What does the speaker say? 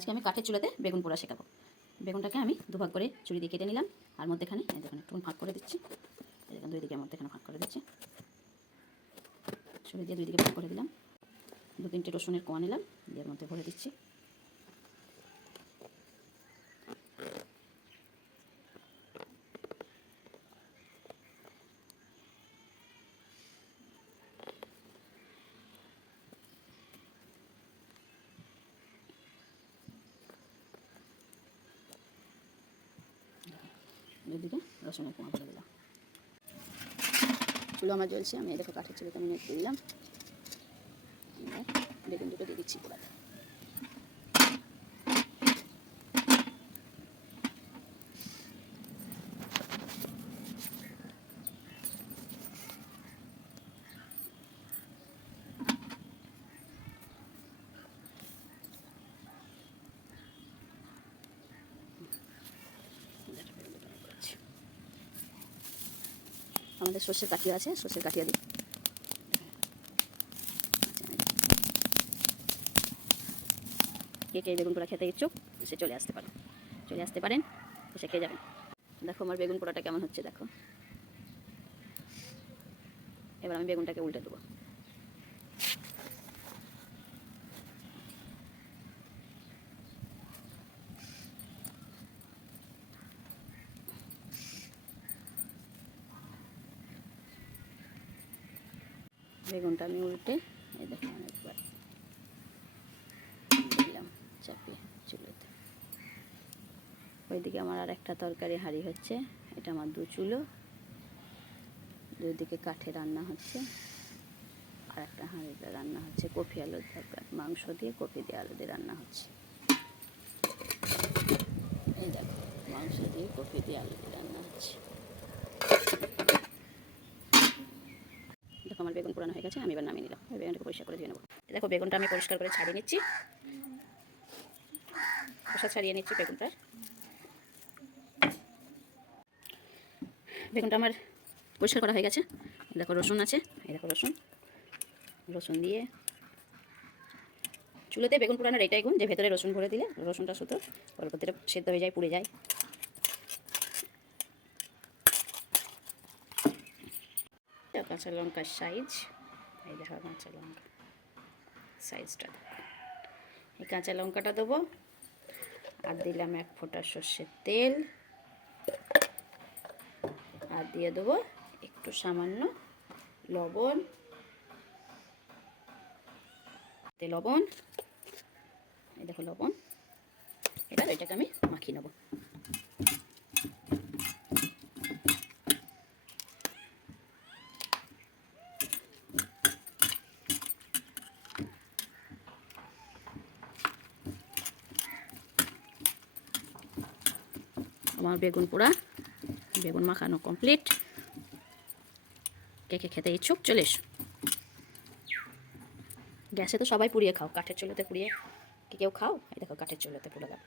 আজকে আমি কাঠের চুলাতে বেগুন পোড়া শেখাবো। বেগুনটাকে আমি দুভাগ করে ছুরি দিয়ে কেটে নিলাম, আর মধ্যেখানে এই দেখুন একটু ভাগ করে দিচ্ছি। এই দেখুন দুই দিকে মধ্যেখানে ভাগ করে দিচ্ছি, ছুরি দিয়ে দুই দিকে ভাগ করে দিলাম। 2-3টে রসুনের কোয়া নিলাম, দিয়ে মধ্যে ভরে দিচ্ছি। দুদিকে রসুনের কোয়া ভরে দিলাম। চুলো আমার জ্বলছে, আমি দেখো কাঠের চুলোতে আমি নেট দিলাম। বেগুন দুটো দিয়ে দিচ্ছি পোড়াতে। আমাদের সর্ষের কাঠিয়া আছে, সর্ষের কাঠিয়া দিই। কে কে বেগুন পোড়া খেতে ইচ্ছুক সে চলে আসতে পারেন, এসে খেয়ে যাবেন। দেখো আমার বেগুন পোড়াটা কেমন হচ্ছে দেখো। এবার আমি বেগুনটাকে উল্টে দেবো। বেগুনটা আমি উল্টে এই দেখো অনেকবার দিলাম চাপিয়ে চুলোতে। ওইদিকে আমার আর একটা তরকারি হাঁড়ি হচ্ছে, এটা আমার 2 চুলো, দুদিকে কাঠে রান্না হচ্ছে। আর একটা হাঁড়িতে রান্না হচ্ছে কপি আলুর তরকারি, মাংস দিয়ে কপি দিয়ে আলু দিয়ে রান্না হচ্ছে। এই দেখো মাংস দিয়ে কপি দিয়ে আলু দিয়ে রান্না হচ্ছে। দেখো আমার বেগুন পোড়ানো হয়ে গেছে, আমি এবার নামিয়ে নিলাম। বেগুনটাকে পরিষ্কার করে দিয়ে নেবো। দেখো বেগুনটা আমি পরিষ্কার করে ছাড়িয়ে নিচ্ছি, খোসা ছাড়িয়ে নিচ্ছি বেগুনটার। বেগুনটা আমার পরিষ্কার করা হয়ে গেছে। দেখো রসুন আছে, এই দেখো রসুন দিয়ে চুলোতে বেগুন পোড়ানোর এটাই গুণ যে ভেতরে রসুন ভরে দিলে রসুনটা শুধু পরবর্তীতে সেদ্ধ হয়ে যায়, পুড়ে যায়। কাঁচা লঙ্কার সাইজ, এই দেখো কাঁচা লঙ্কা সাইজটা দেখো। এই কাঁচা লঙ্কাটা দেবো, আর দিলাম 1 ফোঁটা সর্ষের তেল, আর দিয়ে দেবো একটু সামান্য লবণ। এই দেখো লবণ। এবার এটাকে আমি মাখিয়ে নেব। আমার বেগুন পোড়া, বেগুন মাখানো কমপ্লিট। কে কে খেতে ইচ্ছুক চলে এসো। গ্যাসে তো সবাই পুড়িয়ে খাও, কাঠের চুলোতে পুড়িয়ে কেউ খাও? এই দেখো কাঠের চুলোতে পুড়ে গেল।